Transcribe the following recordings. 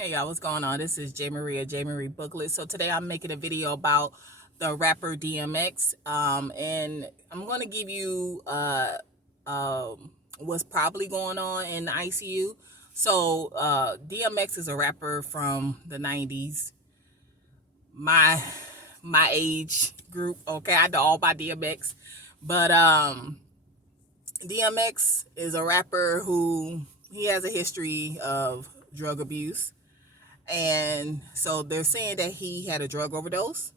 Hey y'all, what's going on? This is J Marie Booklet. So today I'm making a video about the rapper DMX, and I'm going to give you what's probably going on in the ICU. So DMX is a rapper from the 90s, my age group. Okay, I know all about DMX, but DMX is a rapper who he has a history of drug abuse. And so they're saying that he had a drug overdose,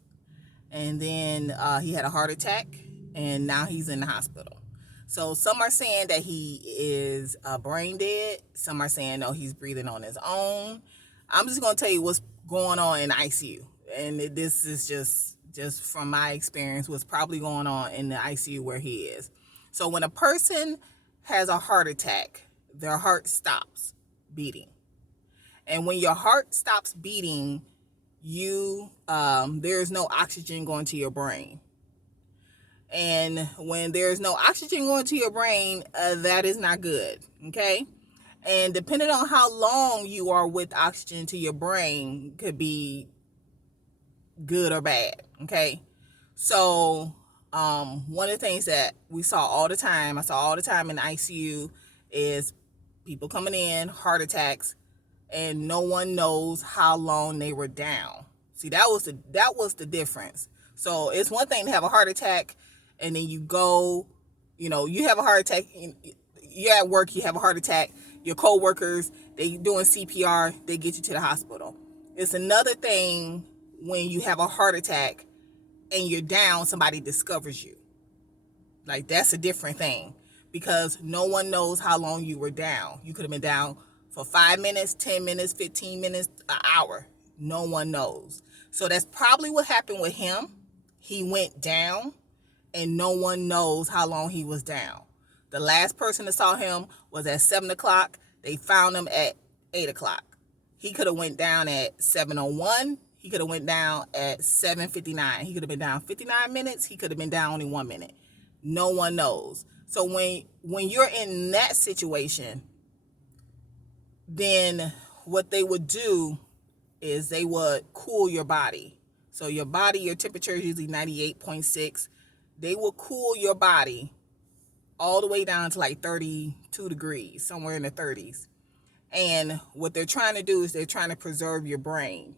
and then he had a heart attack, and now he's in the hospital. So some are saying that he is brain dead. Some are saying no, he's breathing on his own. I'm just going to tell you what's going on in the ICU. And this is just from my experience what's probably going on in the ICU where he is. So when a person has a heart attack, their heart stops beating. And when your heart stops beating, there's no oxygen going to your brain. And when there's no oxygen going to your brain, that is not good. Okay. And depending on how long you are with oxygen to your brain could be good or bad. Okay. So, one of the things that I saw all the time in the ICU is people coming in, heart attacks, and no one knows how long they were down. See, that was the difference. So it's one thing to have a heart attack, and then you go, you have a heart attack. You're at work, you have a heart attack. Your coworkers, they doing CPR, they get you to the hospital. It's another thing when you have a heart attack and you're down, somebody discovers you. Like, that's a different thing, because no one knows how long you were down. You could have been down for 5 minutes, 10 minutes, 15 minutes, an hour. No one knows. So that's probably what happened with him. He went down and no one knows how long he was down. The last person that saw him was at 7 o'clock. They found him at 8 o'clock. He could have went down at 7:01. He could have went down at 7:59. He could have been down 59 minutes. He could have been down only 1 minute. No one knows. So when you're in that situation, then what they would do is they would cool your body. So your body, your temperature is usually 98.6. They will cool your body all the way down to like 32 degrees, somewhere in the 30s. And what they're trying to do is they're trying to preserve your brain.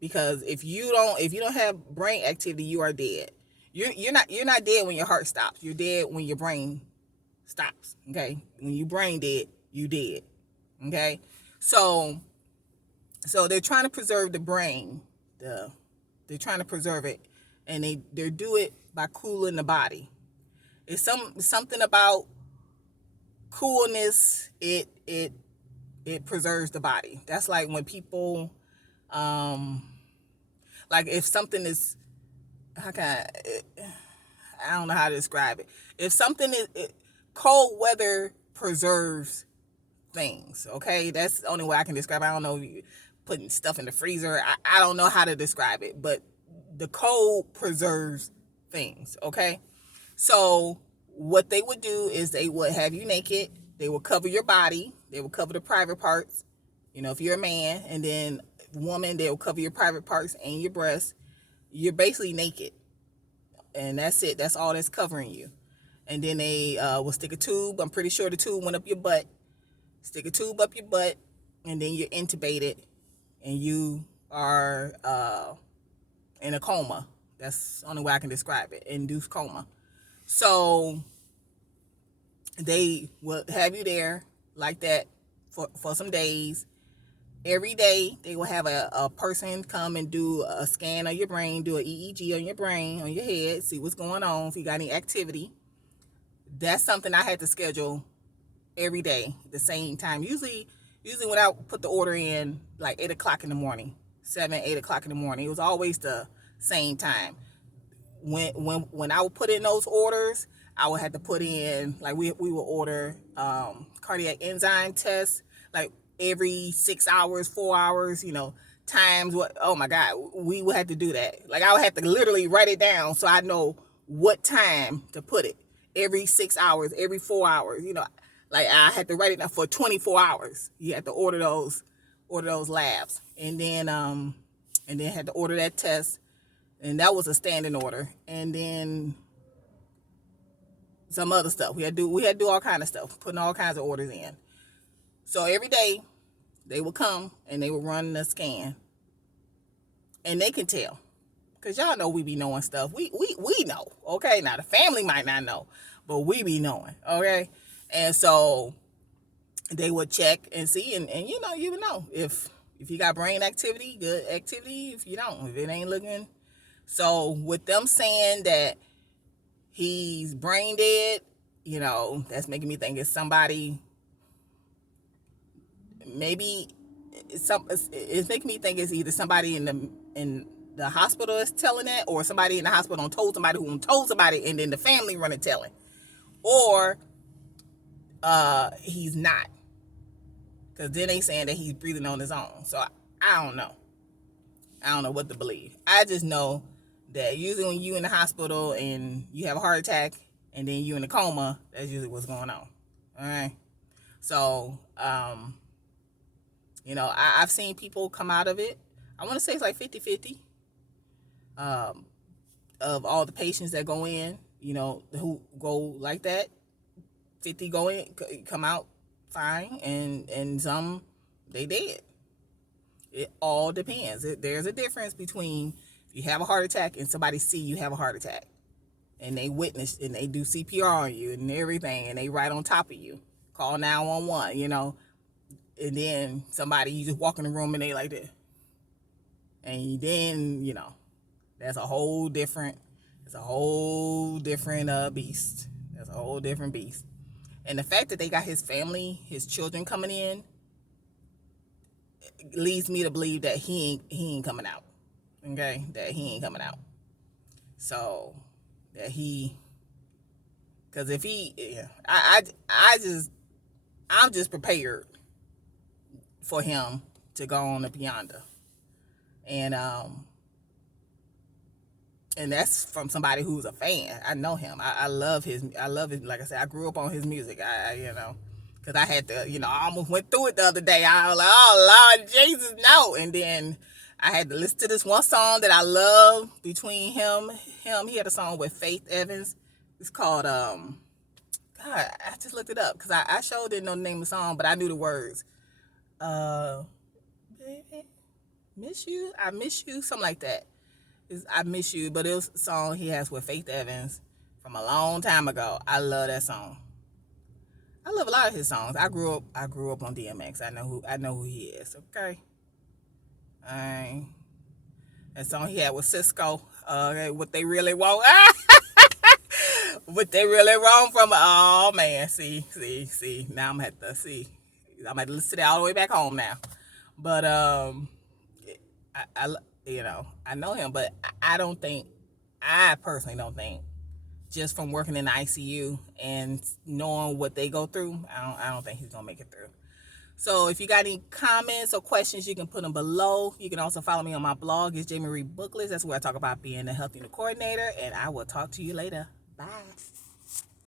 Because if you don't have brain activity, you are dead. You're not dead when your heart stops. You're dead when your brain stops. Okay? When you brain dead, you dead. Okay? So they're trying to preserve the brain. They're trying to preserve it, and they do it by cooling the body. It's something about coolness. It preserves the body. That's like when people, like if something is, I don't know how to describe it. If something is, cold weather preserves things. Okay, that's the only way I can describe it. I don't know, putting stuff in the freezer. I don't know how to describe it, but the cold preserves things. Okay, so what they would do is they would have you naked. They would cover your body. They would cover the private parts. If you're a man, and then woman, they will cover your private parts and your breasts. You're basically naked, and that's it. That's all that's covering you. And then they will stick a tube. I'm pretty sure the tube went up your butt. Stick a tube up your butt, and then you're intubated, and you are in a coma. That's the only way I can describe it. Induced coma. So they will have you there like that for some days. Every day they will have a person come and do a scan of your brain, do an EEG on your brain, on your head, see what's going on, if you got any activity. That's something I had to schedule every day at the same time. Usually when I put the order in, like 8 o'clock in the morning, 8 o'clock in the morning, it was always the same time. When I would put in those orders, I would have to put in, like we would order cardiac enzyme tests, like every 6 hours, 4 hours, times what, oh my God, we would have to do that. Like I would have to literally write it down so I know what time to put it. Every 6 hours, every 4 hours, like I had to write it down for 24 hours. You have to order those order those labs, and then had to order that test, and that was a standing order, and then some other stuff. We had to do all kind of stuff, putting all kinds of orders in. So every day they would come and they would run the scan, and they can tell, cause y'all know we be knowing stuff. We know, okay. Now the family might not know, but we be knowing, okay. And so they would check and see, and you would know if you got brain activity, good activity. If you don't, if it ain't looking. So with them saying that he's brain dead, that's making me think it's somebody. Maybe it's making me think it's either somebody in the hospital is telling that, or somebody in the hospital told somebody who told somebody, and then the family running telling, or he's not, because then they saying that he's breathing on his own. So I don't know. I don't know what to believe. I just know that usually when you in the hospital and you have a heart attack and then you in a coma, that's usually what's going on. All right. So I've seen people come out of it. I want to say it's like 50-50 of all the patients that go in, who go like that. 50 go in, come out fine, and some, they dead. It all depends. There's a difference between if you have a heart attack and somebody see you have a heart attack, and they witness and they do CPR on you and everything, and they right on top of you, call 911, and then somebody, you just walk in the room and they like that. And then, that's a whole different beast. That's a whole different beast. And the fact that they got his family, his children coming in, leads me to believe that he ain't coming out. Okay? That he ain't coming out. So, because if I'm just prepared for him to go on up yonder. And that's from somebody who's a fan. I know him. I love his, like I said, I grew up on his music. Because I had to, I almost went through it the other day. I was like, oh, Lord Jesus, no. And then I had to listen to this one song that I love between him. He had a song with Faith Evans. It's called, God, I just looked it up because I sure didn't know the name of the song, but I knew the words. Baby, I miss you, something like that. I miss you, but it was a song he has with Faith Evans from a long time ago. I love that song. I love a lot of his songs. I grew up on DMX. I know who he is. Okay. That song he had with Cisco. What they really want. What they really want from. Oh man, see. Now I'm gonna have to see. I'm gonna have to listen to that all the way back home now. But I know him, but I personally don't think, just from working in the ICU and knowing what they go through, I don't think he's gonna make it through. So if you got any comments or questions, you can put them below. You can also follow me on my blog. It's Jamie Reed Booklets. That's where I talk about being a health unit coordinator, and I will talk to you later. Bye.